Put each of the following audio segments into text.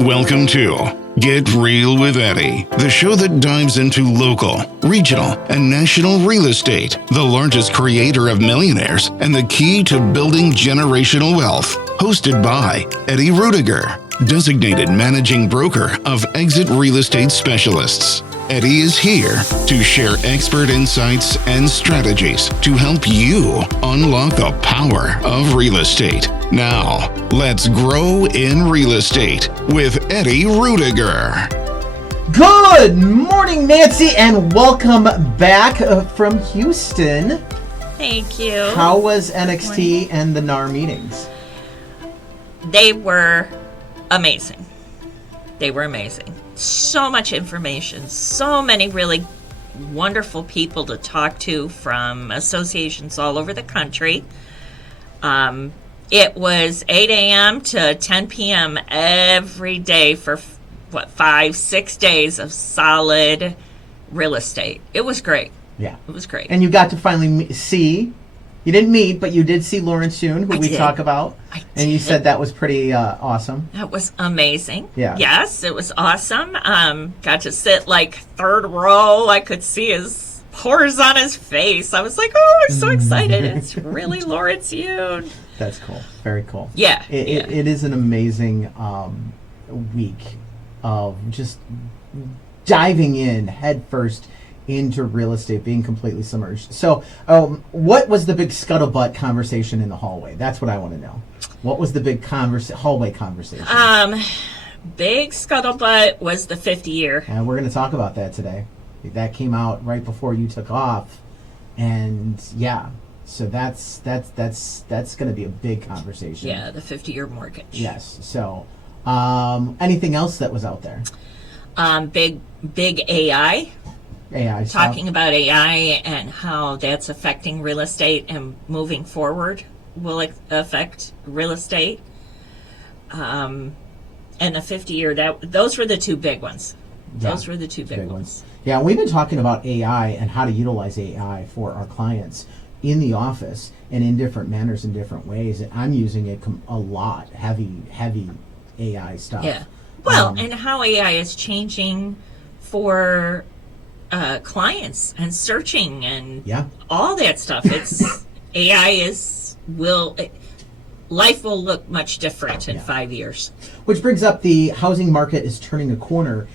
Welcome to Get Real with Eddie, the show that dives into local, regional, and national real estate, the largest creator of millionaires, and the key to building generational wealth. Hosted by Eddie Rudiger, designated managing broker of Exit Real Estate Specialists. Eddie is here to share expert insights and strategies to help you unlock the power of real estate. Now, let's grow in real estate with Eddie Rudiger. Good morning, Nancy, and welcome back from Houston. Thank you. How was NXT and the NAR meetings? They were amazing. They were amazing. So much information, so many really wonderful people to talk to from associations all over the country. It was 8 a.m. to 10 p.m. every day for, 5-6 days of solid real estate. It was great. Yeah. It was great. And you got to finally see, you didn't meet, but you did see Lauren Soon, who we talk about. I did. And you said that was pretty awesome. That was amazing. Yeah. Yes, it was awesome. Got to sit like third row. I could see his pores on his face. I was like, oh, I'm so excited. It's really Lauren Soon. That's cool. Very cool. Yeah. It is an amazing week of just diving in head first into real estate, being completely submerged. So, what was the big scuttlebutt conversation in the hallway? That's what I want to know. What was the big hallway conversation? Big scuttlebutt was the 50-year. And we're going to talk about that today. That came out right before you took off, and yeah, so that's going to be a big conversation. Yeah, the 50-year mortgage. Yes. So, anything else that was out there? Big AI. AI Talking stuff. about AI and how that's affecting real estate and moving forward will affect real estate. And the 50-year, those were the two big ones. Yeah, those were the two big ones. Yeah, we've been talking about AI and how to utilize AI for our clients in the office and in different manners and different ways. And I'm using it a lot, heavy AI stuff. Yeah. Well, and how AI is changing for clients and searching and all that stuff. It's AI life will look much different in 5 years. Which brings up the housing market is turning a corner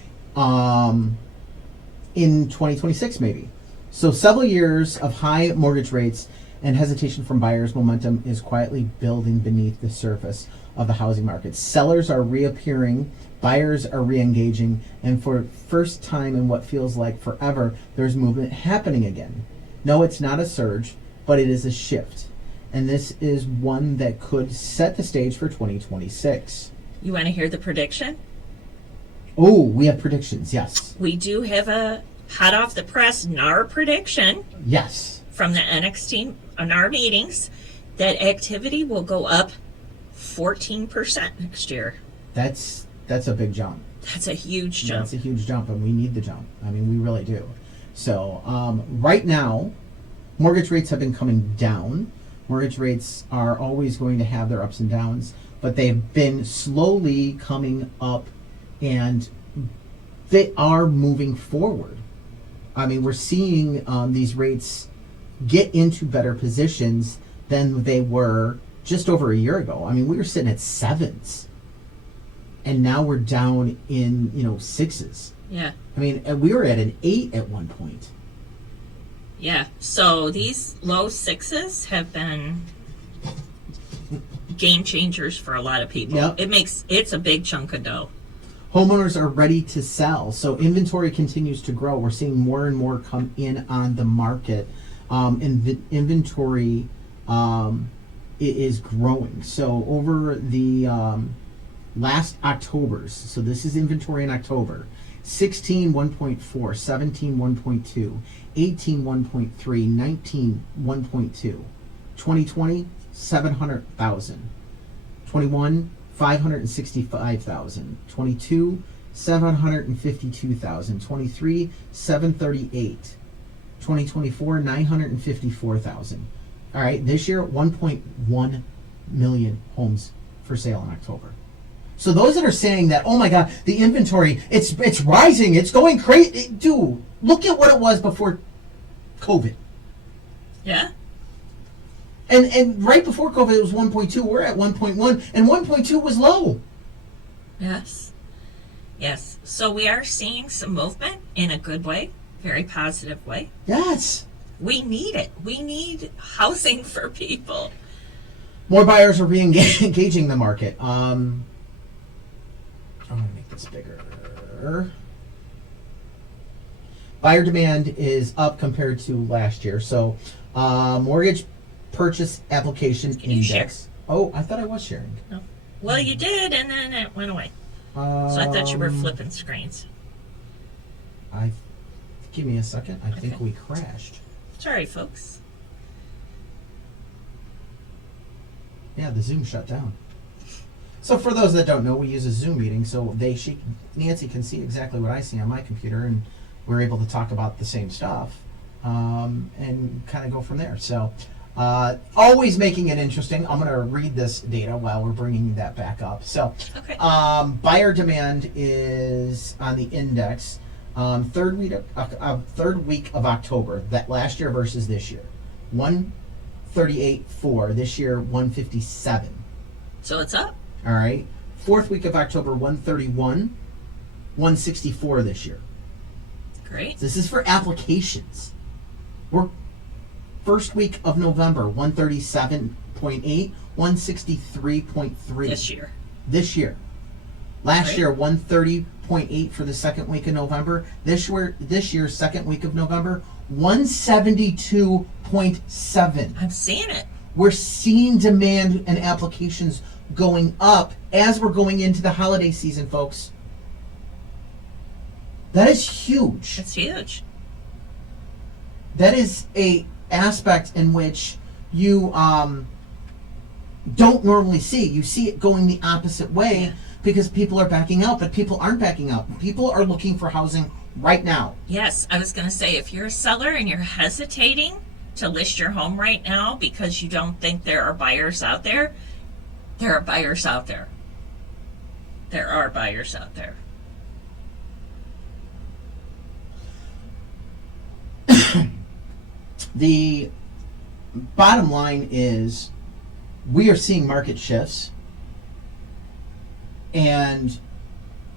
in 2026 maybe. So several years of high mortgage rates and hesitation from buyers, momentum is quietly building beneath the surface of the housing market. Sellers are reappearing, buyers are re-engaging, and for first time in what feels like forever, there's movement happening again. No, it's not a surge, but it is a shift. And this is one that could set the stage for 2026. You want to hear the prediction? Oh, we have predictions, yes. We do have a hot off the press NAR prediction. Yes. From the NXT NAR meetings that activity will go up 14% next year. That's a big jump. That's a huge jump. That's a huge jump, and we need the jump. I mean, we really do. So right now, mortgage rates have been coming down. Mortgage rates are always going to have their ups and downs, but they've been slowly coming up, and they are moving forward. I mean, we're seeing these rates get into better positions than they were just over a year ago. I mean, we were sitting at 7s, and now we're down in 6s. Yeah. I mean, we were at an 8 at one point. Yeah. So these low 6s have been game changers for a lot of people. Yep. It's a big chunk of dough. Homeowners are ready to sell, so inventory continues to grow. We're seeing more and more come in on the market. Inventory is growing. So over the last October's, so this is inventory in October, 16 1.4, 17 1.2, 18 1.3, 19 1.2, 2020 700,000, 21 565,000, 22 752,000, 23 738, 2024 954,000. All right, this year 1.1 million homes for sale in October. So those that are saying that, oh my God, the inventory, it's rising, it's going crazy. Dude, look at what it was before COVID. Yeah. And right before COVID, it was 1.2. We're at 1.1, and 1.2 was low. Yes. Yes. So we are seeing some movement in a good way, very positive way. Yes. We need it. We need housing for people. More buyers are re-engaging the market. I'm going to make this bigger. Buyer demand is up compared to last year. So, mortgage purchase application Can you index. share? Oh, I thought I was sharing. No. Well, you did, and then it went away. So I thought you were flipping screens. Give me a second. I think Okay. we crashed. Sorry, folks. Yeah, the Zoom shut down. So for those that don't know, we use a Zoom meeting, so Nancy can see exactly what I see on my computer, and we're able to talk about the same stuff, and kind of go from there. So always making it interesting. I'm going to read this data while we're bringing that back up. So Okay. buyer demand is on the index. Third week of October, that last year versus this year, 138.4. This year, 157. So it's up. All right. Fourth week of October, 131, 164 this year. Great. This is for applications. We're first week of November, 137.8, 163.3. This year. This year. Last Right. year, 130.8 for the second week of November. This year, second week of November, 172.7. I'm seeing it. We're seeing demand and applications going up as we're going into the holiday season, folks. That is huge. It's huge. That is a aspect in which you don't normally see. You see it going the opposite way. Yeah. Because people are backing out, but people aren't backing out. People are looking for housing right now. Yes, I was going to say, if you're a seller and you're hesitating to list your home right now because you don't think there are buyers out there, there are buyers out there. There are buyers out there. The bottom line is we are seeing market shifts, and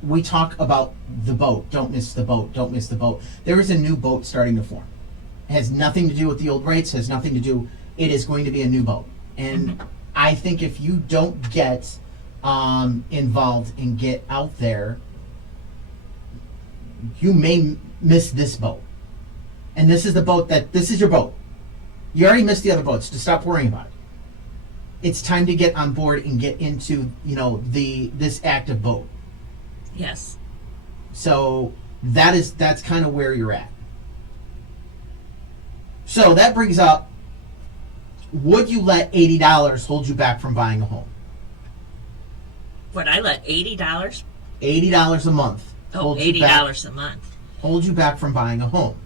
we talk about the boat. Don't miss the boat. Don't miss the boat. There is a new boat starting to form. It has nothing to do with the old rates. Has nothing to do. It is going to be a new boat. And I think if you don't get involved and get out there, you may miss this boat. And this is the boat this is your boat. You already missed the other boats. To stop worrying about it. It's time to get on board and get into, this active boat. Yes. So that's kind of where you're at. So that brings up, would you let $80 hold you back from buying a home? Would I let $80? $80 a month. Oh, hold you $80 a month. Hold you back from buying a home.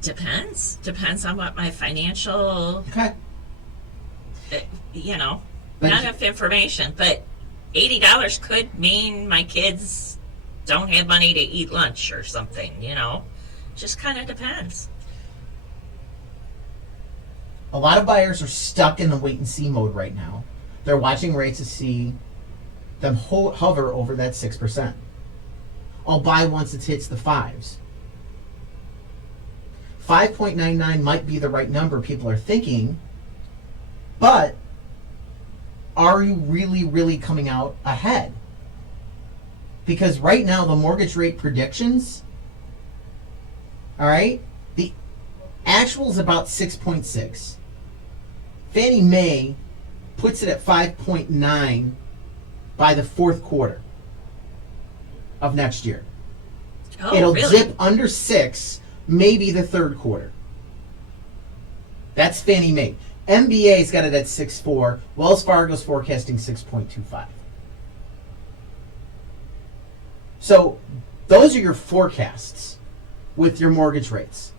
Depends. Depends on what my financial, Okay. But- not enough information, but $80 could mean my kids don't have money to eat lunch or something, Just kind of depends. A lot of buyers are stuck in the wait and see mode right now. They're watching rates to see them hover over that 6%. I'll buy once it hits the 5s. 5.99 might be the right number people are thinking, but are you really, really coming out ahead? Because right now, the mortgage rate predictions, all right, the actual is about 6.6. Fannie Mae puts it at 5.9 by the fourth quarter of next year. Oh, It'll really? dip under 6, maybe the third quarter. That's Fannie Mae. MBA's got it at 6.4. Wells Fargo's forecasting 6.25. So those are your forecasts with your mortgage rates.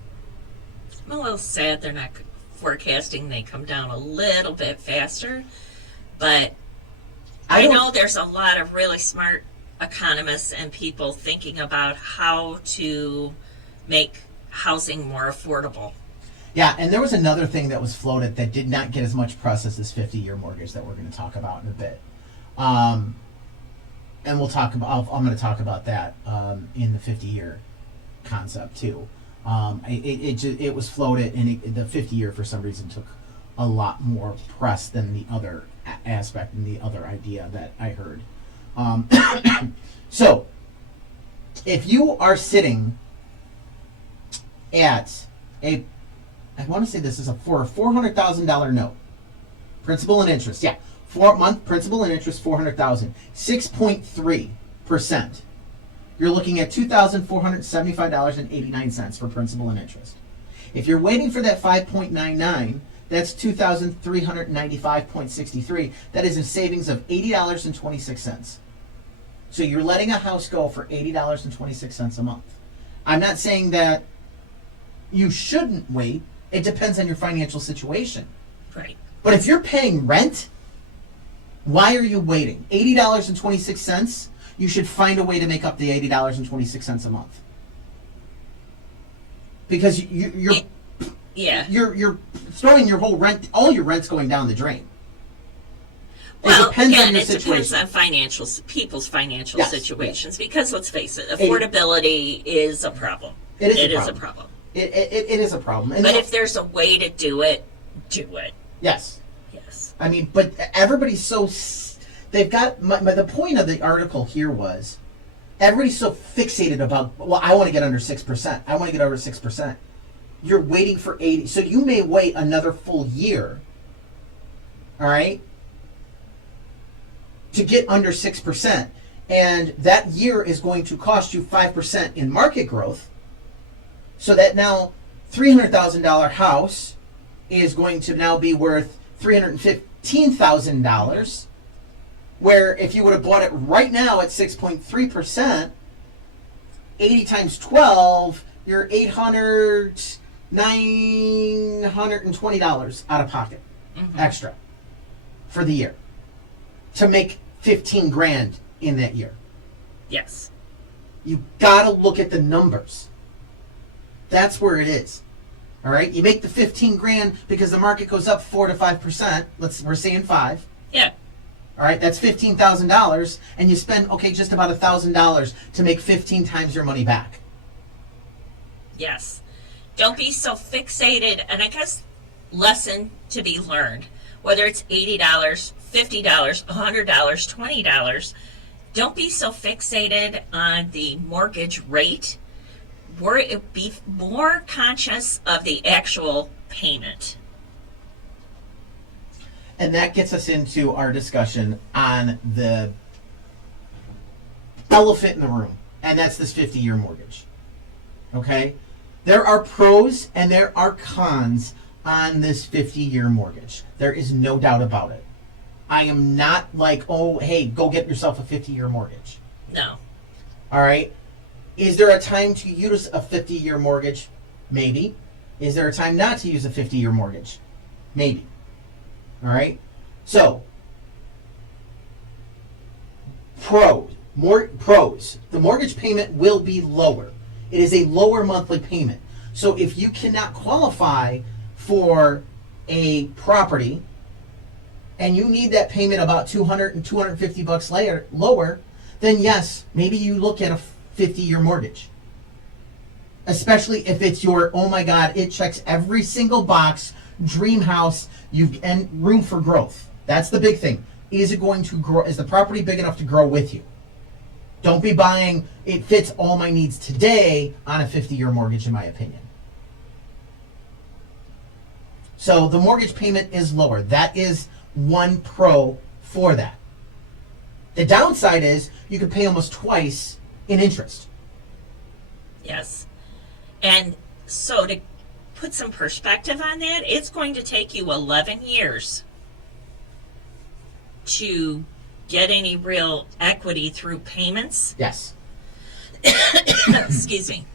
I'm a little sad they're not forecasting they come down a little bit faster, but I don't- know there's a lot of really smart economists and people thinking about how to make housing more affordable. Yeah, and there was another thing that was floated that did not get as much press as this 50-year mortgage that we're going to talk about in a bit. And we'll talk about. I'm going to talk about that in the 50-year concept too. It was floated, and the 50-year for some reason took a lot more press than the other aspect and the other idea that I heard. So, if you are sitting at I want to say this is for a $400,000 note, principal and interest. Yeah, 4-month principal and interest, $400,000, 6.3%. You're looking at $2,475.89 for principal and interest. If you're waiting for that 5.99, that's $2,395.63. That is a savings of $80.26. So you're letting a house go for $80.26 a month. I'm not saying that you shouldn't wait. It depends on your financial situation. Right. But if you're paying rent, why are you waiting? $80.26, you should find a way to make up the $80.26 a month. Because you're throwing your whole rent, all your rent's going down the drain. Well, depends on again, your it depends situation. on people's financial Yes. situations. Because let's face it, affordability is a problem. It is a problem. It is a problem. And But if there's a way to do it, do it. yes. Yes. I mean, but everybody's they've got, the point of the article here was, everybody's so fixated about, well, I want to get under 6%. I want to get over 6%. You're waiting for 80. So you may wait another full year, all right, to get under 6%. And that year is going to cost you 5% in market growth. So that now $300,000 house is going to now be worth $315,000, where if you would have bought it right now at 6.3%, 80 times 12, you're $920 out of pocket extra for the year to make 15 grand in that year. Yes. You gotta look at the numbers. That's where it is. All right, you make the 15 grand because the market goes up 4 to 5%. We're saying 5. Yeah. All right, that's $15,000, and you spend just about $1,000 to make 15 times your money back. Yes. Don't be so fixated, and I guess lesson to be learned, whether it's $80, $50, $100, $20, don't be so fixated on the mortgage rate. Be more conscious of the actual payment. And that gets us into our discussion on the elephant in the room, and that's this 50-year mortgage. Okay? There are pros and there are cons on this 50-year mortgage. There is no doubt about it. I am not like, oh, hey, go get yourself a 50-year mortgage. No. All right? Is there a time to use a 50-year mortgage? Maybe. Is there a time not to use a 50-year mortgage? Maybe. All right? So, pros. The mortgage payment will be lower. It is a lower monthly payment. So if you cannot qualify for a property and you need that payment about $200 and $250 lower, then yes, maybe you look at a 50-year mortgage. Especially if it's your, oh my God, it checks every single box, dream house, and room for growth. That's the big thing. Is it going to grow? Is the property big enough to grow with you? Don't be buying, it fits all my needs today on a 50-year mortgage, in my opinion. So the mortgage payment is lower. That is one pro for that. The downside is you can pay almost twice in interest. Yes. And so to put some perspective on that, it's going to take you 11 years to get any real equity through payments. Yes. Excuse me.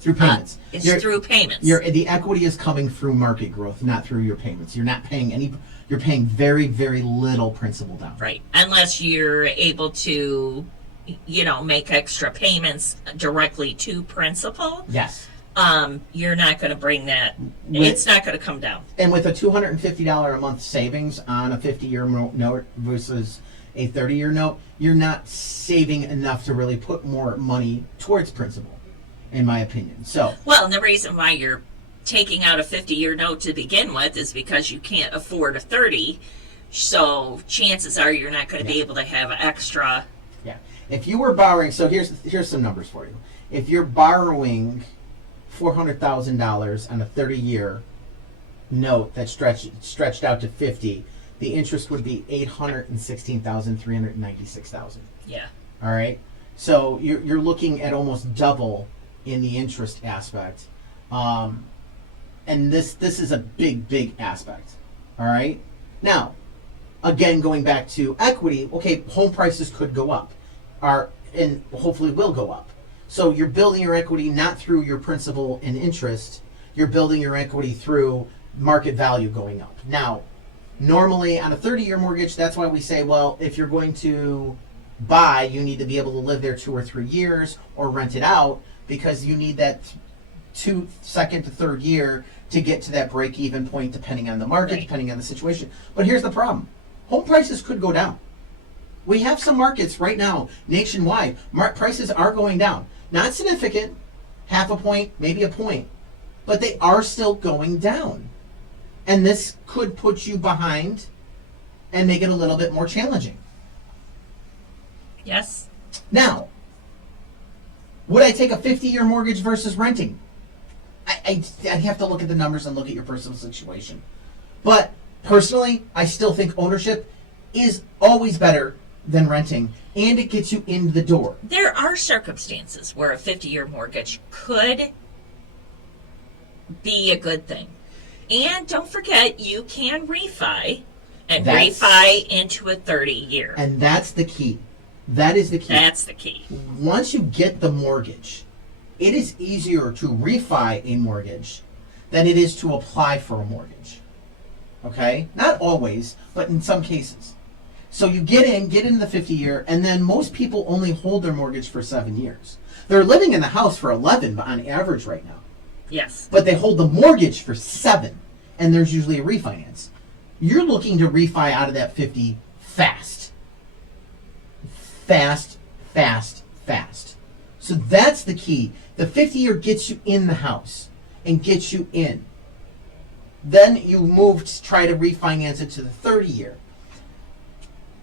Through payments. It's through payments. The equity is coming through market growth, not through your payments. You're not paying any. you're paying very, very little principal down. Right. Unless you're able to, make extra payments directly to principal. Yes. You're not going to bring that. It's not going to come down. And with a $250 a month savings on a 50-year note versus a 30-year note, you're not saving enough to really put more money towards principal, in my opinion. So. Well, and the reason why you're taking out a 50-year note to begin with is because you can't afford a 30. So chances are you're not going to be able to have extra. Yeah. If you were borrowing, so here's some numbers for you. If you're borrowing $400,000 on a 30-year note that stretched out to 50, the interest would be $816,396. Yeah. All right. So you're looking at almost double in the interest aspect, and this is a big aspect. All right. Now, again, going back to equity, okay, home prices could go up, and hopefully will go up. So you're building your equity not through your principal and interest. You're building your equity through market value going up. Now, normally on a 30-year mortgage, that's why we say, well, if you're going to buy, you need to be able to live there 2 or 3 years or rent it out, because you need that second to third year to get to that break-even point, depending on the market, depending on the situation. But here's the problem. Home prices could go down. We have some markets right now, nationwide, prices are going down. Not significant, half a point, maybe a point, but they are still going down. And this could put you behind and make it a little bit more challenging. Yes. Now, would I take a 50-year mortgage versus renting? I'd have to look at the numbers and look at your personal situation. But personally, I still think ownership is always better than renting, and it gets you in the door. There are circumstances where a 50-year mortgage could be a good thing. And don't forget, you can refi refi into a 30-year. And that's the key. That is the key. That's the key. Once you get the mortgage, it is easier to refi a mortgage than it is to apply for a mortgage. Okay? Not always, but in some cases. So you get in the 50-year, and then most people only hold their mortgage for 7 years. They're living in the house for 11 on average right now. Yes. But they hold the mortgage for 7, and there's usually a refinance. You're looking to refi out of that 50 fast. Fast. So that's the key. The 50-year gets you in the house and gets you in. Then you move to try to refinance it to the 30-year.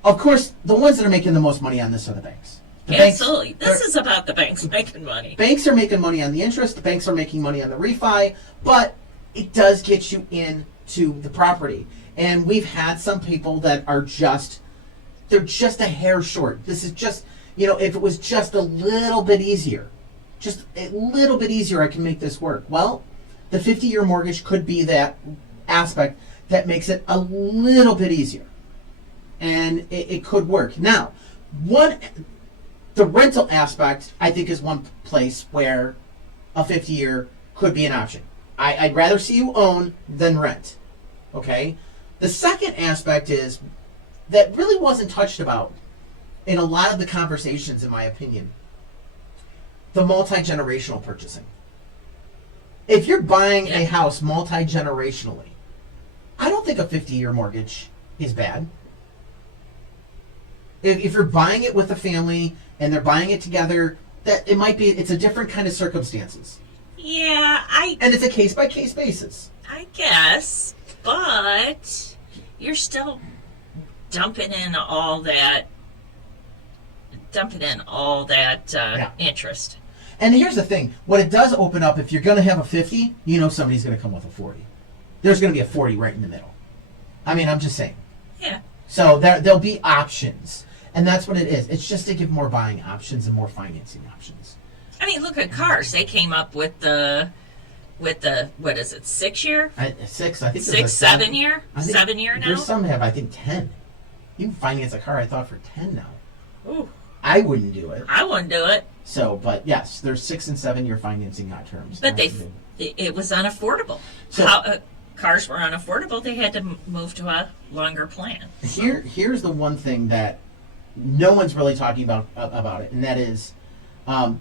Of course, the ones that are making the most money on this are the banks. Absolutely. This is about the banks making money. Banks are making money on the interest. The banks are making money on the refi. But it does get you into the property. And we've had some people that are they're just a hair short. This is just, if it was just a little bit easier, I can make this work. Well, the 50-year mortgage could be that aspect that makes it a little bit easier. And it could work. Now, the rental aspect, I think, is one place where a 50-year could be an option. I'd rather see you own than rent. Okay? The second aspect is that really wasn't touched about in a lot of the conversations, in my opinion. The multi-generational purchasing. If you're buying a house multi-generationally, I don't think a 50-year mortgage is bad. If you're buying it with a family and they're buying it together, it's a different kind of circumstances. Yeah, and it's a case-by-case basis. I guess, but you're still dumping in all that interest. And here's the thing. What it does open up, if you're going to have a 50, somebody's going to come with a 40. There's going to be a 40 right in the middle. I mean, I'm just saying. Yeah. So there'll be options. And that's what it is. It's just to give more buying options and more financing options. I mean, look at cars. They came up with the what is it, 6 year? 6, I think. 6, 7 year? 7 year now? There's some have, I think, 10. You can finance a car, I thought, for 10 now. Ooh. I wouldn't do it. I wouldn't do it. So, but yes, there's 6 and 7 year financing terms. But it was unaffordable. So, cars were unaffordable, they had to move to a longer plan. Here's the one thing that no one's really talking about it, and that is, and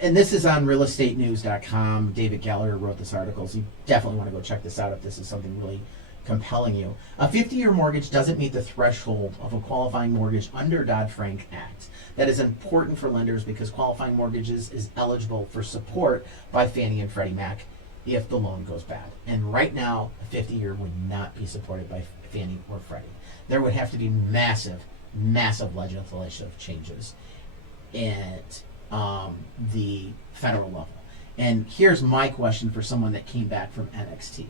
this is on realestatenews.com. David Gallagher wrote this article, so you definitely want to go check this out if this is something really compelling you. A 50-year mortgage doesn't meet the threshold of a qualifying mortgage under Dodd-Frank Act. That is important for lenders because qualifying mortgages is eligible for support by Fannie and Freddie Mac if the loan goes bad. And right now, a 50-year would not be supported by Fannie or Freddie. There would have to be massive legislative changes at the federal level. And here's my question for someone that came back from NXT.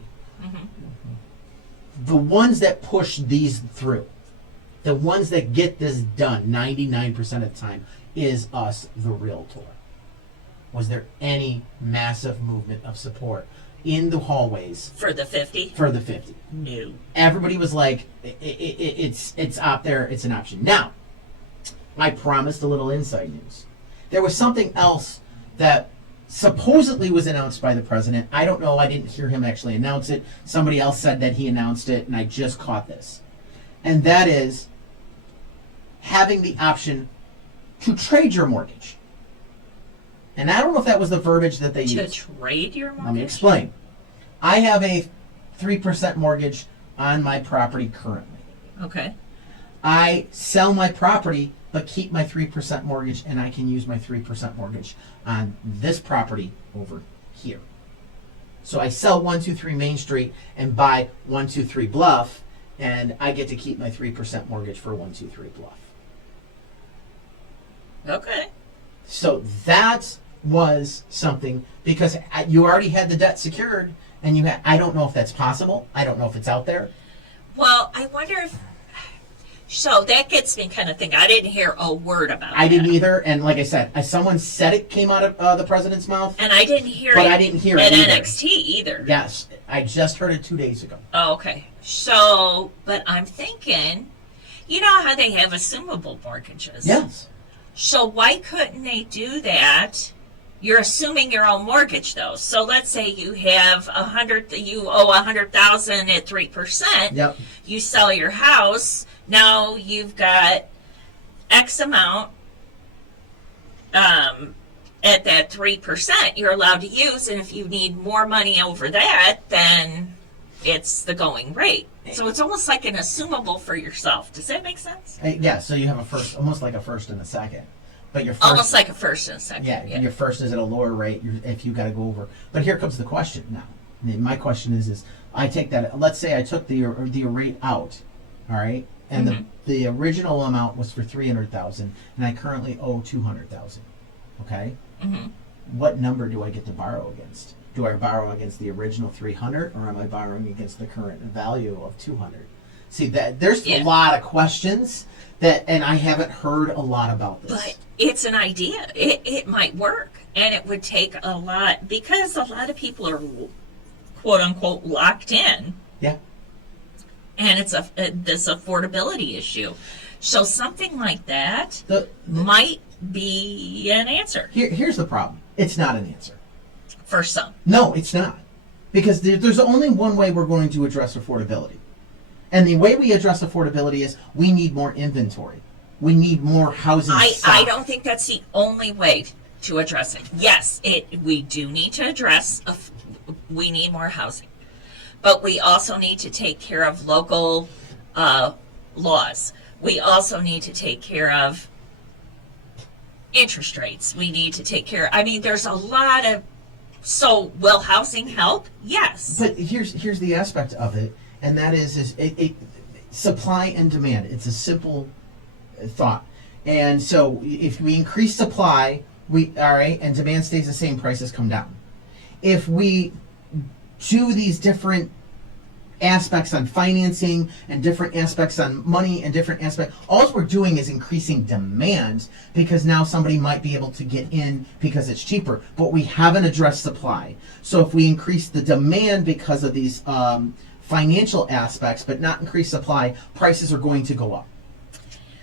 The ones that push these through, the ones that get this done 99% of the time, is us, the realtor. Was there any massive movement of support in the hallways For the 50? for the 50? No. Everybody was like, it's out there, it's an option. Now, I promised a little inside news. There was something else that supposedly was announced by the president. I don't know, I didn't hear him actually announce it. Somebody else said that he announced it, and I just caught this. And that is having the option to trade your mortgage. And I don't know if that was the verbiage that they To used. trade your mortgage? Let me explain. I have a 3% mortgage on my property currently. Okay. I sell my property, but keep my 3% mortgage, and I can use my 3% mortgage on this property over here. So I sell 123 Main Street and buy 123 Bluff, and I get to keep my 3% mortgage for 123 Bluff. Okay. So that was something, because you already had the debt secured, and you had, I don't know if that's possible. I don't know if it's out there. Well, I wonder if. So that gets me kind of thinking. I didn't hear a word about it. I didn't either, and like I said, someone said it came out of the president's mouth. And I didn't hear But it I didn't hear at it either. NXT either. Yes, I just heard it 2 days ago. Oh, okay. So, but I'm thinking, you know how they have assumable mortgages? Yes. So why couldn't they do that? You're assuming your own mortgage, though. So let's say you have you owe $100,000 at 3%. Yep. You sell your house. Now you've got X amount at that 3% you're allowed to use, and if you need more money over that, then it's the going rate. So it's almost like an assumable for yourself. Does that make sense? Yeah, so you have a first, almost like a first and a second. But your first, Almost like a first and a second. yeah, your first is at a lower rate if you got to go over. But here comes the question now. My question is I take that, let's say I took the rate out, all right? And the original amount was for $300,000, and I currently owe $200,000. Okay? What number do I get to borrow against? Do I borrow against the original $300, or am I borrowing against the current value of $200? See, that there's a lot of questions and I haven't heard a lot about this. But it's an idea. It might work, and it would take a lot, because a lot of people are quote unquote locked in. Yeah. And it's this affordability issue. So something like that might be an answer Here's the problem. It's not an answer. for some. No, it's not. Because there's only one way we're going to address affordability. And the way we address affordability is we need more inventory. We need more housing stock. I don't think that's the only way to address it. Yes, we do need to address, we need more housing. But we also need to take care of local laws. We also need to take care of interest rates. We need to take care, there's a lot of, so will housing help? Yes. But here's the aspect of it, and that is supply and demand. It's a simple thought. And so if we increase supply, and demand stays the same, prices come down. If we do these different aspects on financing and different aspects on money and different aspects, all we're doing is increasing demand, because now somebody might be able to get in because it's cheaper, but we haven't addressed supply. So if we increase the demand because of these financial aspects but not increase supply, prices are going to go up.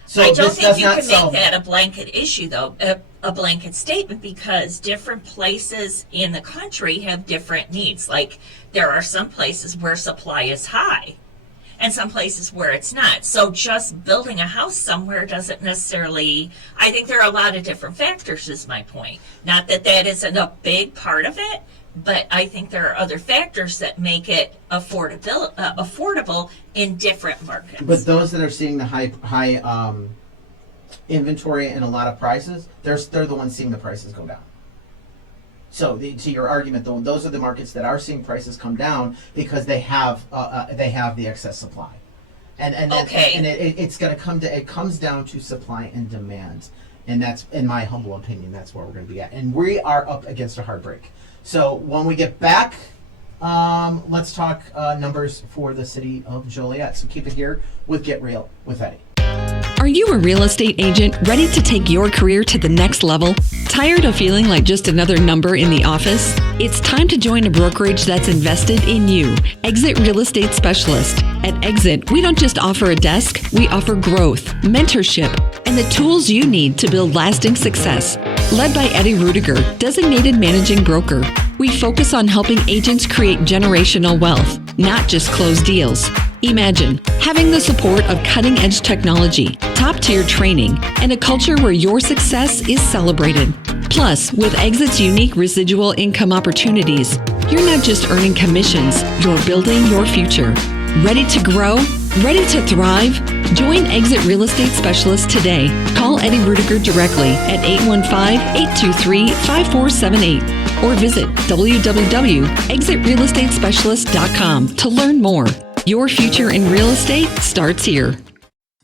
So I don't this think does you not can make solve that a blanket issue, though, a blanket statement, because different places in the country have different needs. Like, there are some places where supply is high and some places where it's not. So just building a house somewhere doesn't necessarily, I think there are a lot of different factors, is my point. Not that that isn't a big part of it, but I think there are other factors that make it affordable in different markets. But those that are seeing the high inventory and a lot of prices, they're the ones seeing the prices go down. So to your argument, though, those are the markets that are seeing prices come down because they have the excess supply, and Okay. it's going to come to, it comes down to supply and demand, and that's, in my humble opinion, that's where we're going to be at, and we are up against a hard break. So when we get back, let's talk numbers for the city of Joliet. So keep it here with Get Real with Eddie. Are you a real estate agent ready to take your career to the next level? Tired of feeling like just another number in the office? It's time to join a brokerage that's invested in you. Exit Real Estate Specialist. At Exit, we don't just offer a desk, we offer growth, mentorship, and the tools you need to build lasting success. Led by Eddie Rudiger, designated managing broker, we focus on helping agents create generational wealth, not just close deals. Imagine having the support of cutting-edge technology, top-tier training, and a culture where your success is celebrated. Plus, with Exit's unique residual income opportunities, you're not just earning commissions, you're building your future. Ready to grow? Ready to thrive? Join Exit Real Estate Specialist today. Call Eddie Rudiger directly at 815-823-5478 or visit www.exitrealestatespecialist.com to learn more. Your future in real estate starts here.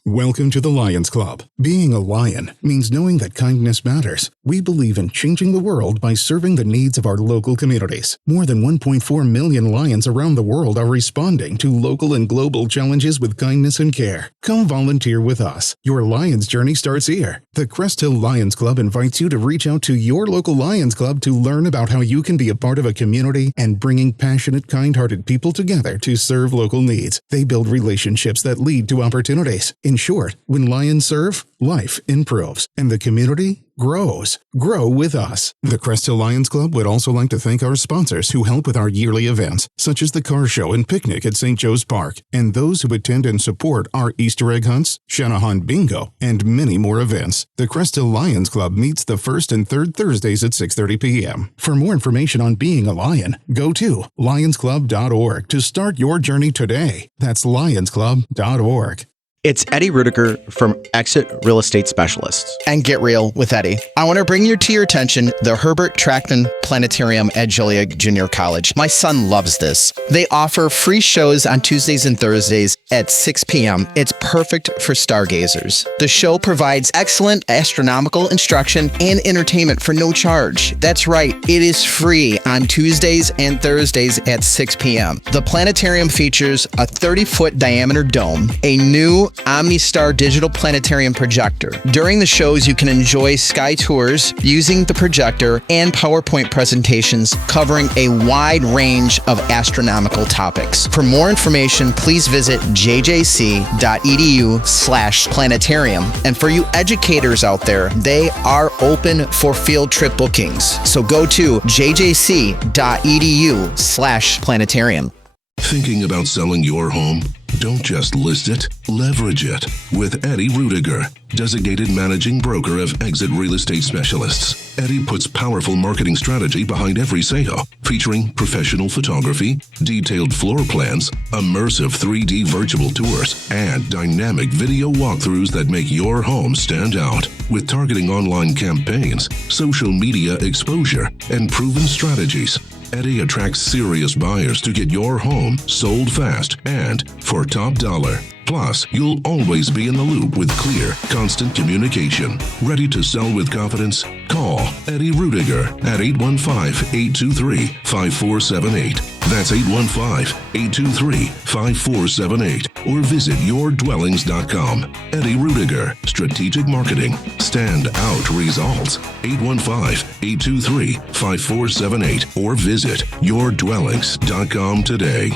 Welcome to the Lions Club. Being a lion means knowing that kindness matters. We believe in changing the world by serving the needs of our local communities. More than 1.4 million lions around the world are responding to local and global challenges with kindness and care. Come volunteer with us. Your Lions journey starts here. The Crest Hill Lions Club invites you to reach out to your local Lions Club to learn about how you can be a part of a community and bringing passionate, kind-hearted people together to serve local needs. They build relationships that lead to opportunities. In short, when lions serve, life improves, and the community grows. Grow with us. The Crest Hill Lions Club would also like to thank our sponsors who help with our yearly events, such as the car show and picnic at St. Joe's Park, and those who attend and support our Easter egg hunts, Shanahan Bingo, and many more events. The Crest Hill Lions Club meets the first and third Thursdays at 6:30 p.m. For more information on being a lion, go to lionsclub.org to start your journey today. That's lionsclub.org. It's Eddie Rudiger from Exit Real Estate Specialists. And Get Real with Eddie. I want to bring to your attention the Herbert Trackman Planetarium at Joliet Junior College. My son loves this. They offer free shows on Tuesdays and Thursdays at 6 p.m. It's perfect for stargazers. The show provides excellent astronomical instruction and entertainment for no charge. That's right, it is free on Tuesdays and Thursdays at 6 p.m. The planetarium features a 30-foot diameter dome, a new OmniStar digital planetarium projector. During the shows, you can enjoy sky tours using the projector and PowerPoint presentations covering a wide range of astronomical topics. For more information, please visit jjc.edu/planetarium. And for you educators out there, they are open for field trip bookings. So go to jjc.edu/planetarium. Thinking about selling your home? Don't just list it, leverage it with Eddie Rudiger, designated managing broker of Exit Real Estate Specialists. Eddie puts powerful marketing strategy behind every sale, featuring professional photography, detailed floor plans, immersive 3D virtual tours, and dynamic video walkthroughs that make your home stand out. With targeting online campaigns, social media exposure, and proven strategies, Eddie attracts serious buyers to get your home sold fast and for top dollar. Plus, you'll always be in the loop with clear, constant communication. Ready to sell with confidence? Call Eddie Rudiger at 815-823-5478. That's 815-823-5478. Or visit yourdwellings.com. Eddie Rudiger, Strategic Marketing. Stand out results. 815-823-5478. Or visit yourdwellings.com today.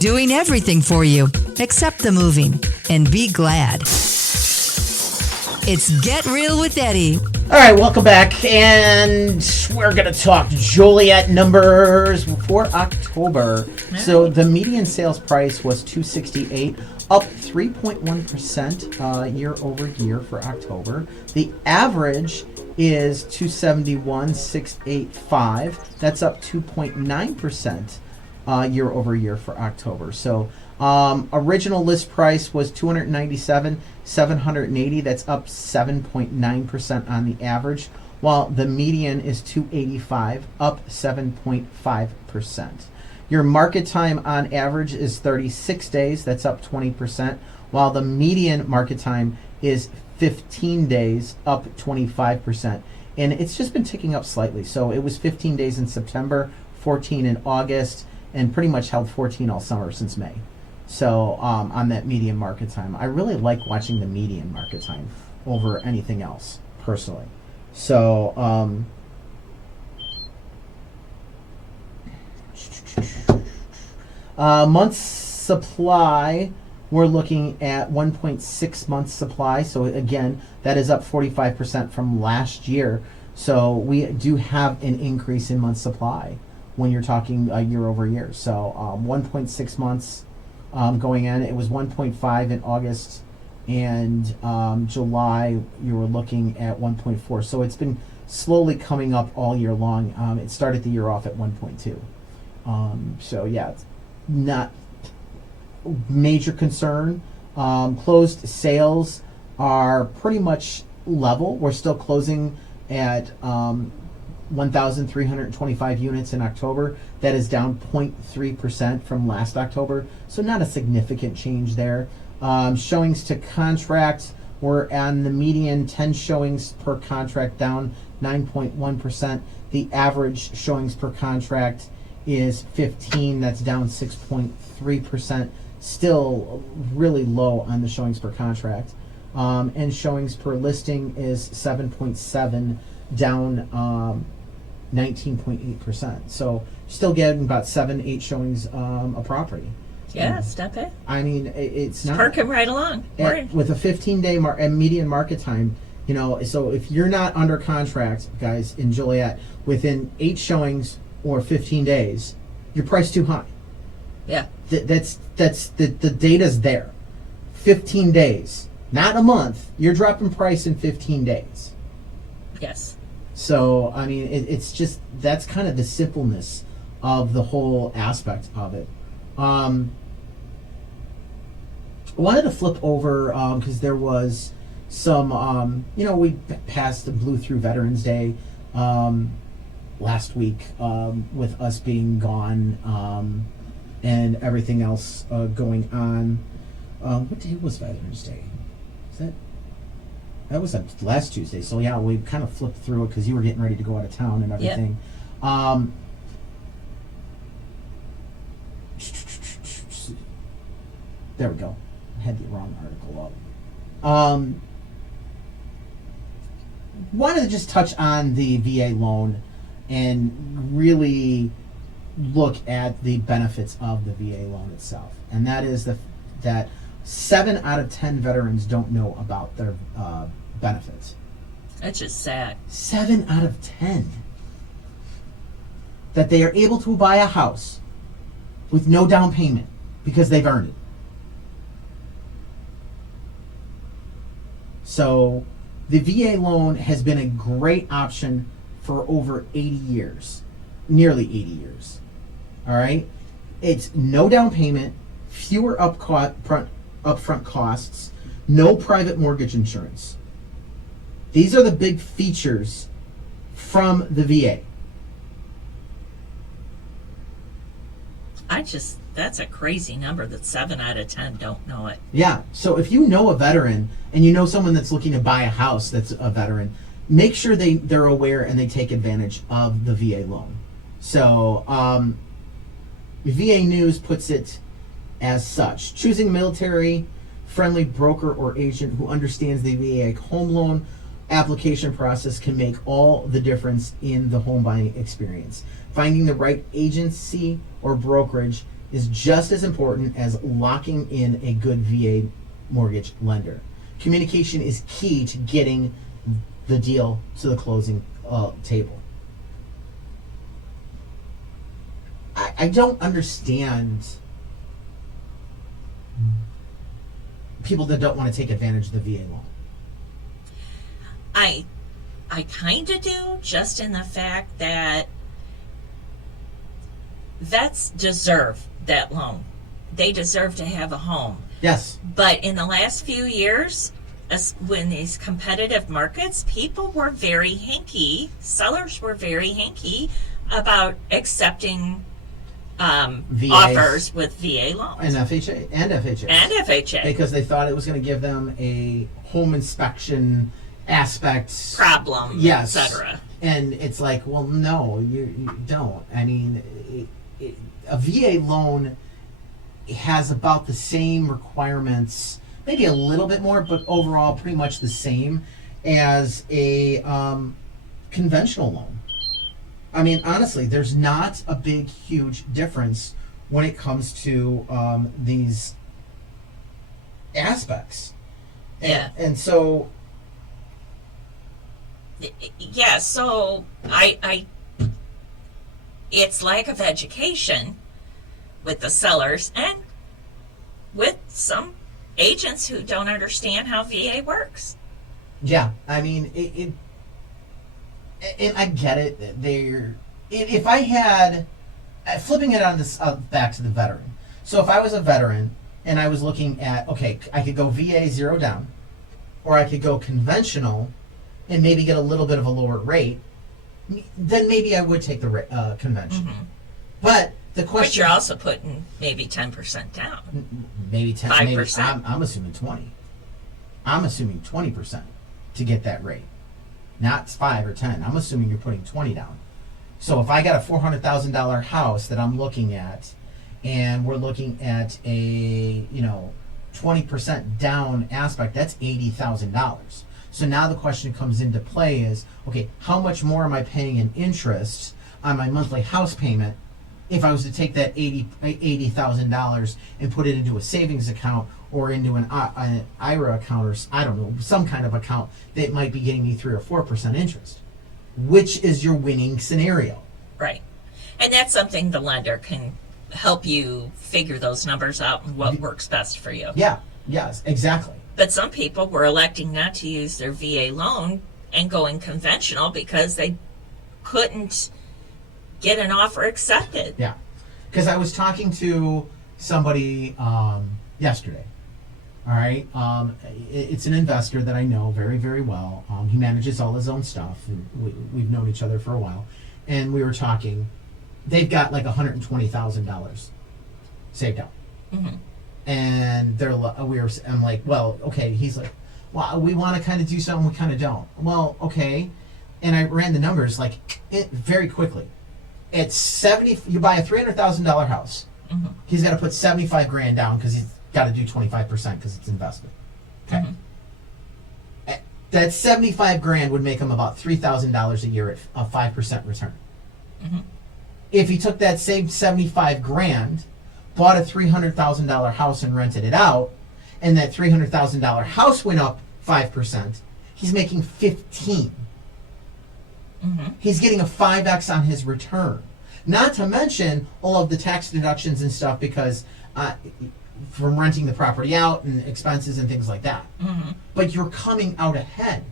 Doing everything for you. accept the moving, and be glad. It's Get Real with Eddie. All right, welcome back, and we're going to talk Joliet numbers for October. So the median sales price was $268, up 3.1% year over year for October. The average is $271,685. That's up 2.9% year over year for October. So original list price was $297,780. That's up 7.9% on the average, while the median is $285, up 7.5%. Your market time on average is 36 days. That's up 20%, while the median market time is 15 days, up 25%. And it's just been ticking up slightly. So it was 15 days in September, 14 in August, and pretty much held 14 all summer since May. So on that median market time, I really like watching the median market time over anything else, personally. So months supply, we're looking at 1.6 months supply. So again, that is up 45% from last year. So we do have an increase in month supply when you're talking year over year. So 1.6 months going in. It was 1.5 in August, and July you were looking at 1.4. So it's been slowly coming up all year long. It started the year off at 1.2. So yeah, it's not major concern. Closed sales are pretty much level. We're still closing at 1,325 units in October. That is down 0.3% from last October, so not a significant change there. Showings to contract, we're on the median 10 showings per contract, down 9.1%. The average showings per contract is 15, that's down 6.3%. Still really low on the showings per contract. And showings per listing is 7.7, down 19.8%. So still getting about 7-8 showings a property. Yeah, step it. I mean, it's not Perking right along. with a 15-day median market time. You know, so if you're not under contract, guys, in Joliet, within 8 showings or 15 days, you're priced too high. Yeah. That's the data's there. 15 days, not a month. You're dropping price in 15 days. Yes. So I mean, it's just, that's kind of the simpleness of the whole aspect of it. I wanted to flip over because there was some, we blew through Veterans Day last week with us being gone and everything else going on. What day was Veterans Day? That was last Tuesday. So yeah, we kind of flipped through it because you were getting ready to go out of town and everything. Yep. There we go. I had the wrong article up. Wanted to just touch on the VA loan and really look at the benefits of the VA loan itself. And that is that 7 out of 10 veterans don't know about their benefits. That's just sad. 7 out of 10. That they are able to buy a house with no down payment because they've earned it. So the VA loan has been a great option for over 80 years, nearly 80 years. All right? It's no down payment, fewer upfront costs, no private mortgage insurance. These are the big features from the VA. That's a crazy number that 7 out of 10 don't know it. Yeah. So if you know a veteran and you know someone that's looking to buy a house that's a veteran, make sure they're aware and they take advantage of the VA loan. So VA News puts it as such. Choosing a military-friendly broker or agent who understands the VA home loan application process can make all the difference in the home buying experience. Finding the right agency or brokerage is just as important as locking in a good VA mortgage lender. Communication is key to getting the deal to the closing table. I don't understand people that don't want to take advantage of the VA loan. I kind of do, just in the fact that vets deserve that loan. They deserve to have a home. Yes. But in the last few years, when these competitive markets, people were very hanky, sellers were very hanky about accepting offers with VA loans. And FHA. Because they thought it was going to give them a home inspection aspect. Problem, yes, etc. And it's like, well, no, you don't. I mean, a VA loan has about the same requirements, maybe a little bit more, but overall pretty much the same as a conventional loan. I mean, honestly, there's not a big, huge difference when it comes to these aspects. And so... Yeah, so I it's lack of education with the sellers and with some agents who don't understand how VA works. Yeah, I mean, and I get it. If I had, flipping it on this back to the veteran. So if I was a veteran and I was looking at, okay, I could go VA 0 down, or I could go conventional and maybe get a little bit of a lower rate, then maybe I would take the conventional. Mm-hmm. But the question... But you're also putting maybe 10% down. Maybe 10%. 5%. I'm assuming 20. I'm assuming 20% to get that rate. Not 5 or 10. I'm assuming you're putting 20 down. So if I got a $400,000 house that I'm looking at, and we're looking at a 20% down aspect, that's $80,000. So now the question comes into play is, okay, how much more am I paying in interest on my monthly house payment if I was to take that $80,000 and put it into a savings account or into an IRA account, or I don't know, some kind of account that might be getting me 3 or 4% interest? Which is your winning scenario? Right. And that's something the lender can help you figure those numbers out and what works best for you. Yeah, yes, exactly. But some people were electing not to use their VA loan and going conventional because they couldn't get an offer accepted. Yeah, because I was talking to somebody yesterday. All right, it's an investor that I know very, very well. He manages all his own stuff, and we've known each other for a while. And we were talking. They've got like $120,000 saved up. Mm-hmm. And I'm like, well, okay. He's like, well, we want to kind of do something, we kind of don't. Well, okay. And I ran the numbers very quickly. It's 70. You buy a $300,000 house. Mm-hmm. He's got to put $75,000 down because he's got to do 25% because it's investment. Okay. Mm-hmm. That $75,000 would make him about $3,000 a year at a 5% return. Mm-hmm. If he took that same $75,000, bought a $300,000 house and rented it out, and that $300,000 house went up 5%, he's making $15,000. Mm-hmm. He's getting a 5x on his return. Not to mention all of the tax deductions and stuff because from renting the property out and expenses and things like that. Mm-hmm. But you're coming out ahead.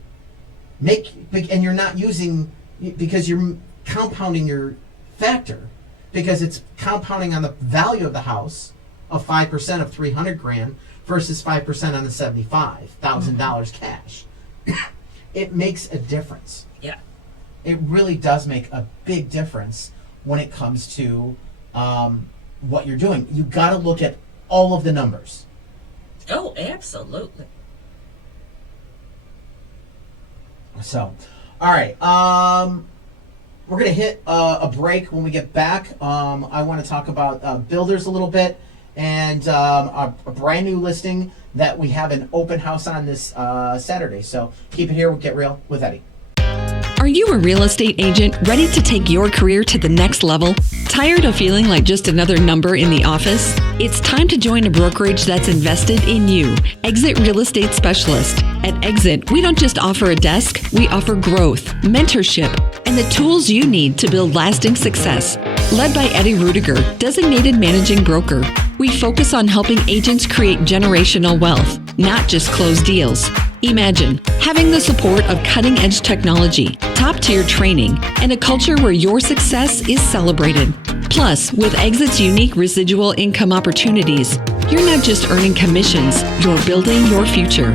And you're not using, because you're compounding your factor, because it's compounding on the value of the house of 5% of $300,000 versus 5% on the $75,000 cash. It makes a difference. Yeah. It really does make a big difference when it comes to what you're doing. You got to look at all of the numbers. Oh, absolutely. So, all right. We're going to hit a break. When we get back, I want to talk about builders a little bit and a brand new listing that we have an open house on this Saturday. So keep it here. We'll Get Real with Eddie. Are you a real estate agent ready to take your career to the next level? Tired of feeling like just another number in the office? It's time to join a brokerage that's invested in you. Exit Real Estate Specialist. At Exit, we don't just offer a desk, we offer growth, mentorship, and the tools you need to build lasting success. Led by Eddie Rudiger, designated managing broker, we focus on helping agents create generational wealth, not just close deals. Imagine having the support of cutting-edge technology, top-tier training, and a culture where your success is celebrated. Plus, with Exit's unique residual income opportunities, you're not just earning commissions, you're building your future.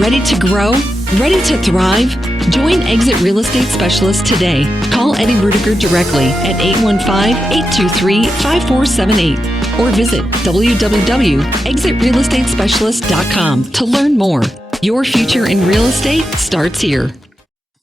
Ready to grow? Ready to thrive? Join Exit Real Estate Specialist today. Call Eddie Rudiger directly at 815-823-5478 or visit www.exitrealestatespecialist.com to learn more. Your future in real estate starts here.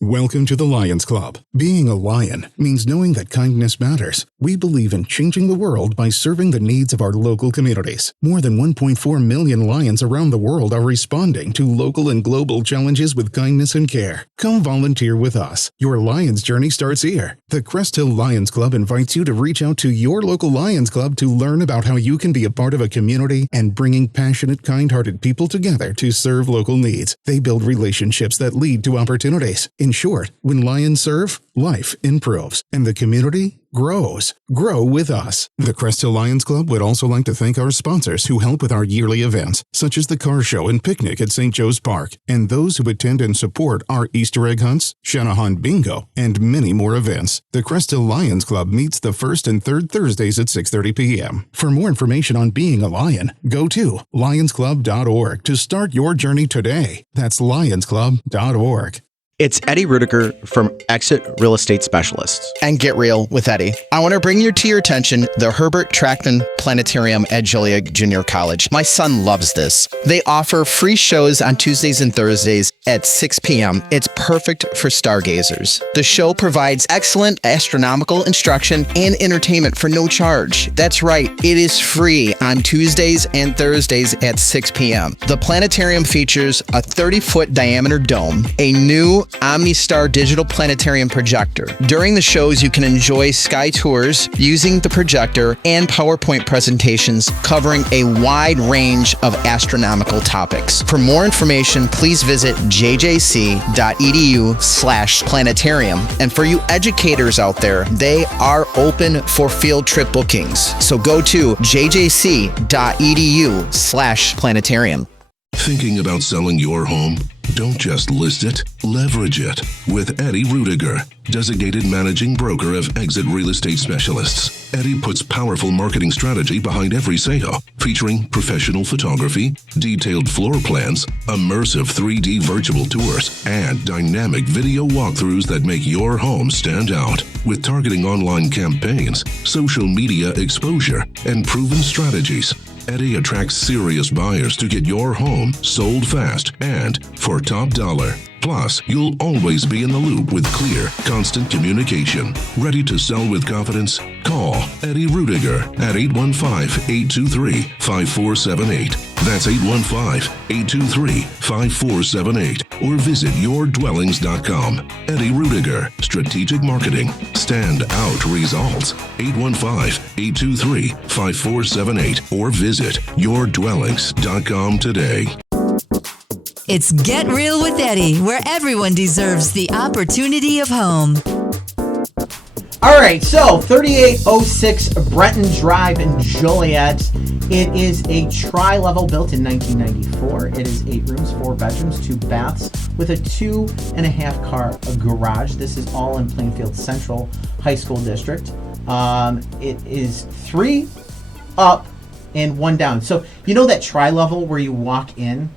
Welcome to the Lions Club. Being a lion means knowing that kindness matters. We believe in changing the world by serving the needs of our local communities. More than 1.4 million lions around the world are responding to local and global challenges with kindness and care. Come volunteer with us. Your Lions journey starts here. The Crest Hill Lions Club invites you to reach out to your local Lions Club to learn about how you can be a part of a community and bringing passionate, kind-hearted people together to serve local needs. They build relationships that lead to opportunities. In short, when lions serve, life improves, and the community grows. Grow with us. The Crest Hill Lions Club would also like to thank our sponsors who help with our yearly events, such as the car show and picnic at St. Joe's Park, and those who attend and support our Easter egg hunts, Shanahan Bingo, and many more events. The Crest Hill Lions Club meets the first and third Thursdays at 6:30 p.m. For more information on being a lion, go to lionsclub.org to start your journey today. That's lionsclub.org. It's Eddie Rudiger from Exit Real Estate Specialists. And Get Real with Eddie. I want to bring to your attention the Herbert Trackman Planetarium at Joliet Junior College. My son loves this. They offer free shows on Tuesdays and Thursdays at 6 p.m. It's perfect for stargazers. The show provides excellent astronomical instruction and entertainment for no charge. That's right, it is free on Tuesdays and Thursdays at 6 p.m. The planetarium features a 30-foot diameter dome, a new OmniStar digital planetarium projector. During the shows, you can enjoy sky tours using the projector and PowerPoint presentations covering a wide range of astronomical topics. For more information, please visit jjc.edu/planetarium. And for you educators out there, they are open for field trip bookings. So go to jjc.edu/planetarium. Thinking about selling your home? Don't just list it, leverage it with Eddie Rudiger, designated managing broker of Exit Real Estate Specialists. Eddie puts powerful marketing strategy behind every sale, featuring professional photography, detailed floor plans, immersive 3D virtual tours, and dynamic video walkthroughs that make your home stand out. With targeting online campaigns, social media exposure, and proven strategies, Eddie attracts serious buyers to get your home sold fast and for top dollar. Plus, you'll always be in the loop with clear, constant communication. Ready to sell with confidence? Call Eddie Rudiger at 815-823-5478. That's 815-823-5478. Or visit yourdwellings.com. Eddie Rudiger, Strategic Marketing. Stand out results. 815-823-5478. Or visit yourdwellings.com today. It's Get Real with Eddie, where everyone deserves the opportunity of home. All right, so 3806 Brenton Drive in Joliet. It is a tri-level built in 1994. It is 8 rooms, 4 bedrooms, 2 baths with a 2.5 car garage. This is all in Plainfield Central High School District. It is 3 up and 1 down. So you know that tri-level where you walk in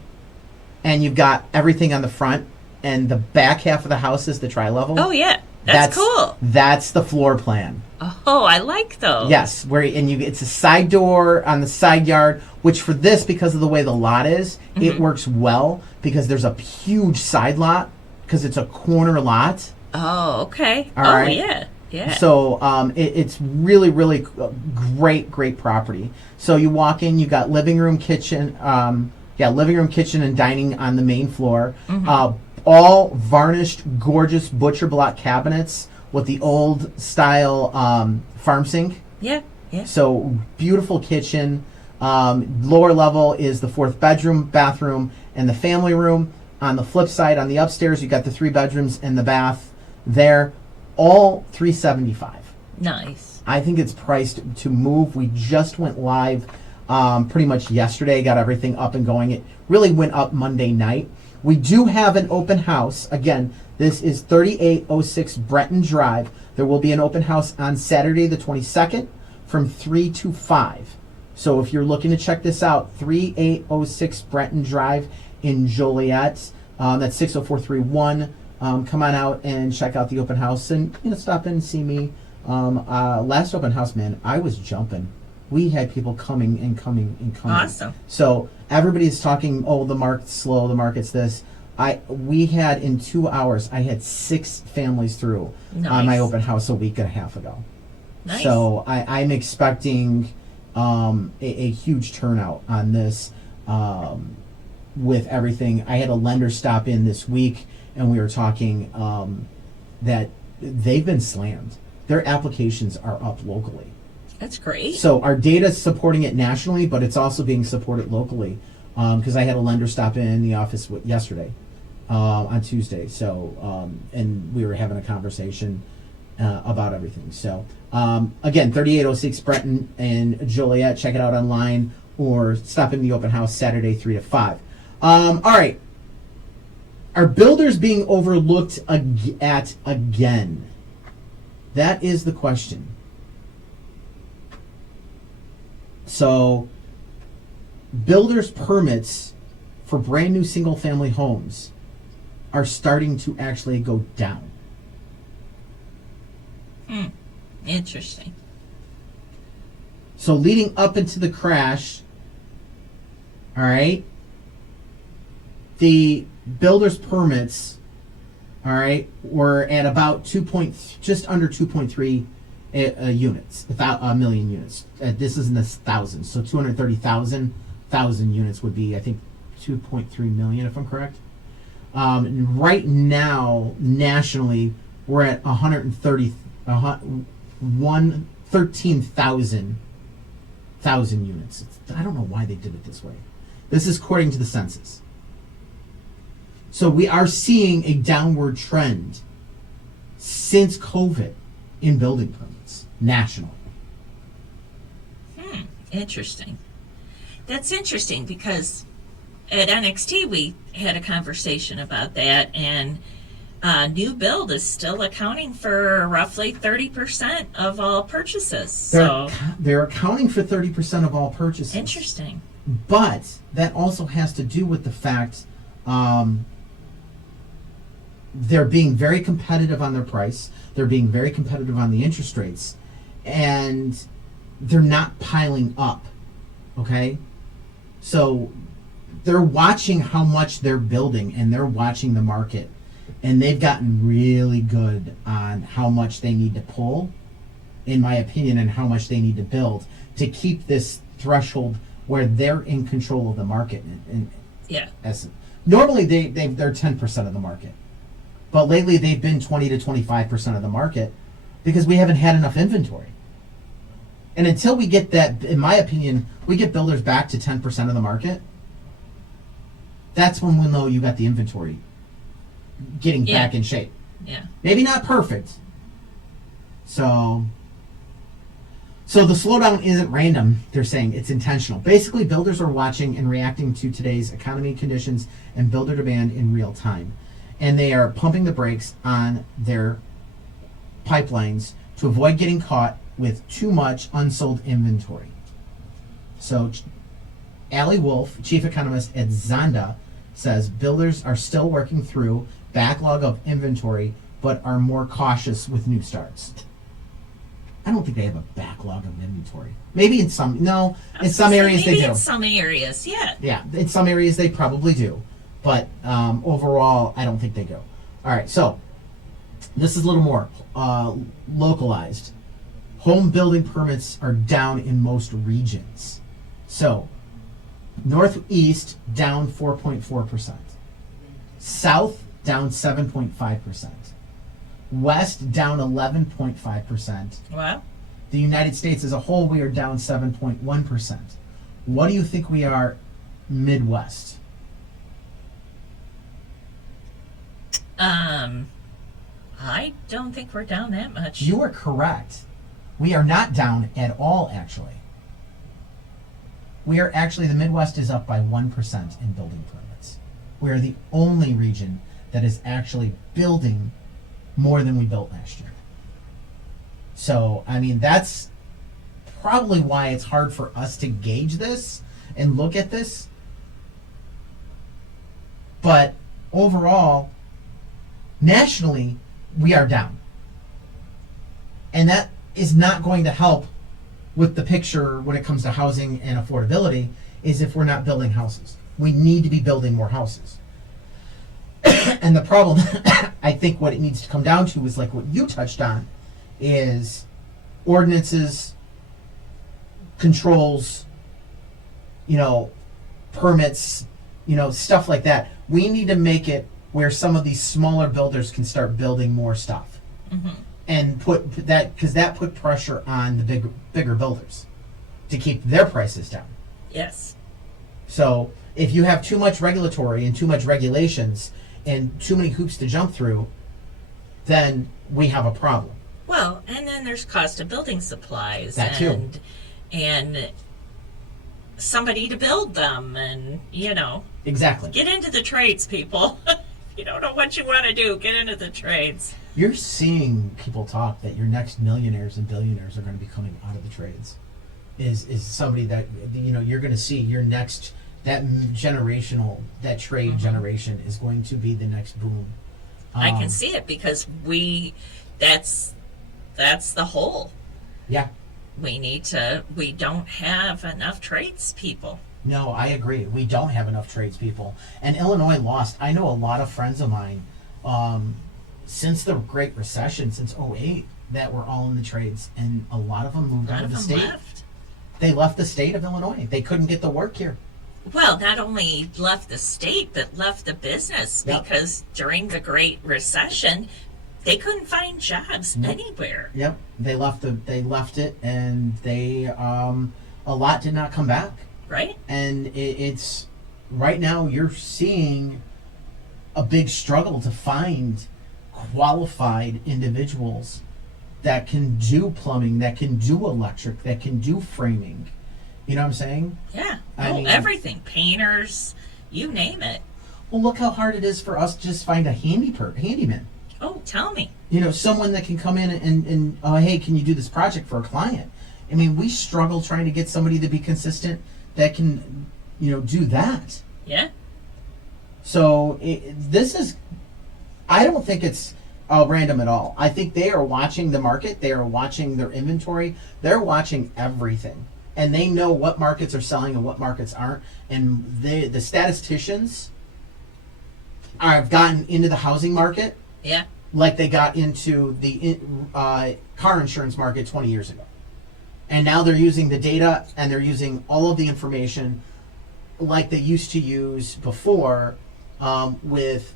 and you've got everything on the front and the back half of the house is the tri-level? Oh, yeah. That's cool. That's the floor plan. Oh, I like those. Yes, it's a side door on the side yard, which for this, because of the way the lot is, it works well because there's a huge side lot because it's a corner lot. Oh, okay. All right. Yeah. Yeah. So it's really, really great property. So you walk in, you got living room, kitchen, and dining on the main floor. all varnished, gorgeous butcher block cabinets with the old style farm sink. Yeah. Yeah. So beautiful kitchen. Lower level is the 4th bedroom, bathroom, and the family room. On the flip side, on the upstairs, you got the 3 bedrooms and the bath there. All $375. Nice. I think it's priced to move. We just went live pretty much yesterday, got everything up and going. It really went up Monday night. We do have an open house. Again, this is 3806 Brenton Drive. There will be an open house on Saturday the 22nd from 3 to 5. So if you're looking to check this out, 3806 Brenton Drive in Joliet. That's 60431. Come on out and check out the open house and stop in and see me. Last open house, man, I was jumping. We had people coming and coming and coming. Awesome. So everybody's talking, oh, the market's slow, the market's this. We had in 2 hours, I had 6 families through on my open house a week and a half ago. Nice. So I'm expecting a huge turnout on this with everything. I had a lender stop in this week, and we were talking that they've been slammed. Their applications are up locally. That's great. So our data's supporting it nationally, but it's also being supported locally. Because I had a lender stop in the office yesterday, on Tuesday. So, and we were having a conversation about everything. So, again, 3806 Brenton and Joliet. Check it out online or stop in the open house Saturday 3 to 5. All right. Are builders being overlooked again? That is the question. So, builders' permits for brand new single family homes are starting to actually go down. Interesting. So leading up into the crash, all right, the builders' permits, all right, were at about just under 2.3 units, a million units. This is in the thousands, so 230,000 units would be, I think, 2.3 million, if I'm correct. Right now, nationally, we're at 13,000 units. I don't know why they did it this way. This is according to the census. So we are seeing a downward trend since COVID in building permits nationally. Interesting. That's interesting because at NXT we had a conversation about that, and new build is still accounting for roughly 30% of all purchases. They're accounting for 30% of all purchases. Interesting. But that also has to do with the fact they're being very competitive on their price. They're being very competitive on the interest rates, and they're not piling up. Okay? So they're watching how much they're building, and they're watching the market, and they've gotten really good on how much they need to pull, in my opinion, and how much they need to build to keep this threshold where they're in control of the market. Yeah. Normally they're 10% of the market, but lately they've been 20 to 25% of the market because we haven't had enough inventory. And until we get that, in my opinion, we get builders back to 10% of the market, that's when we'll know you got the inventory getting back in shape. Yeah. Maybe not perfect. So the slowdown isn't random. They're saying it's intentional. Basically, builders are watching and reacting to today's economy conditions and builder demand in real time. And they are pumping the brakes on their pipelines to avoid getting caught with too much unsold inventory. So Ali Wolf, chief economist at Zonda, says builders are still working through backlog of inventory but are more cautious with new starts. I don't think they have a backlog of inventory. Maybe in some, no, in some areas they do. Maybe in some areas, yeah. Yeah, in some areas they probably do. But overall, I don't think they do. All right, so this is a little more localized. Home building permits are down in most regions. So, Northeast down 4.4%. South down 7.5%. West down 11.5%. Wow. The United States as a whole, we are down 7.1%. What do you think we are Midwest? I don't think we're down that much. You are correct. We are not down at all, actually. We are actually, the Midwest is up by 1% in building permits. We are the only region that is actually building more than we built last year. So, I mean, that's probably why it's hard for us to gauge this and look at this. But overall, nationally, we are down. And that is not going to help with the picture when it comes to housing and affordability, is if we're not building houses. We need to be building more houses. And the problem, I think what it needs to come down to is like what you touched on, is ordinances, controls, permits, stuff like that. We need to make it where some of these smaller builders can start building more stuff. Mm-hmm. And put that, because that put pressure on the bigger builders to keep their prices down. Yes. So if you have too much regulatory and too much regulations and too many hoops to jump through, then we have a problem. Well, and then there's cost of building supplies. That too. And somebody to build them, and Exactly. get into the trades, people. If you don't know what you want to do, get into the trades. You're seeing people talk that your next millionaires and billionaires are going to be coming out of the trades. Is somebody that you're going to see your next, that generational, that trade Mm-hmm. generation is going to be the next boom. I can see it because that's the hole. Yeah. We don't have enough tradespeople. No, I agree. We don't have enough tradespeople. And Illinois lost. I know a lot of friends of mine, since the Great Recession, since 2008, that were all in the trades. And a lot of them moved out of the state. Left. They left the state of Illinois. They couldn't get the work here. Well, not only left the state, but left the business. Yep. Because during the Great Recession, they couldn't find jobs anywhere. Yep. They left it, and they a lot did not come back. Right? And it's right now you're seeing a big struggle to find qualified individuals that can do plumbing, that can do electric, that can do framing. You know what I'm saying? Yeah. I mean, everything. Painters, you name it. Well, look how hard it is for us to just find a handyman. Oh, tell me. Someone that can come in and hey, can you do this project for a client? I mean, we struggle trying to get somebody to be consistent that can, do that. Yeah. So I don't think it's random at all. I think they are watching the market. They are watching their inventory. They're watching everything. And they know what markets are selling and what markets aren't. And the statisticians have gotten into the housing market. Yeah. Like they got into the car insurance market 20 years ago. And now they're using the data and they're using all of the information like they used to use before with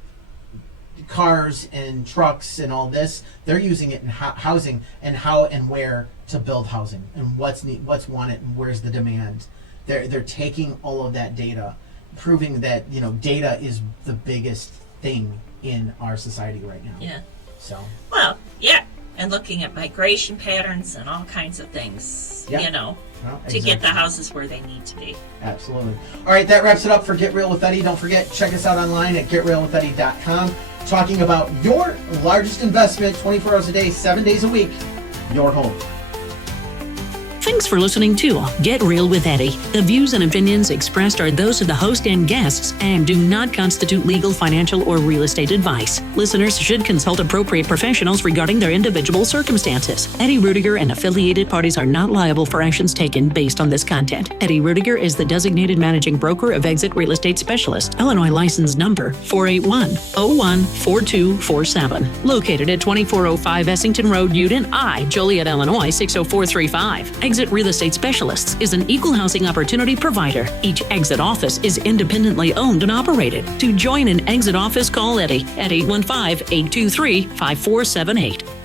cars and trucks and all this. They're using it in housing and how and where to build housing and what's wanted and where's the demand. They're taking all of that data, proving that data is the biggest thing in our society right now. Yeah. So. Well, yeah. And looking at migration patterns and all kinds of things, Well, to get the houses where they need to be. Absolutely. All right, that wraps it up for Get Real with Eddie. Don't forget, check us out online at getrealwitheddy.com. Talking about your largest investment, 24 hours a day, 7 days a week, your home. Thanks for listening to Get Real with Eddie. The views and opinions expressed are those of the host and guests and do not constitute legal, financial, or real estate advice. Listeners should consult appropriate professionals regarding their individual circumstances. Eddie Rudiger and affiliated parties are not liable for actions taken based on this content. Eddie Rudiger is the designated managing broker of Exit Real Estate Specialist, Illinois license number 481-014247. Located at 2405 Essington Road, Uden, Joliet, Illinois 60435. Exit Exit Real Estate Specialists is an equal housing opportunity provider. Each Exit office is independently owned and operated. To join an Exit office, call Eddie at 815-823-5478.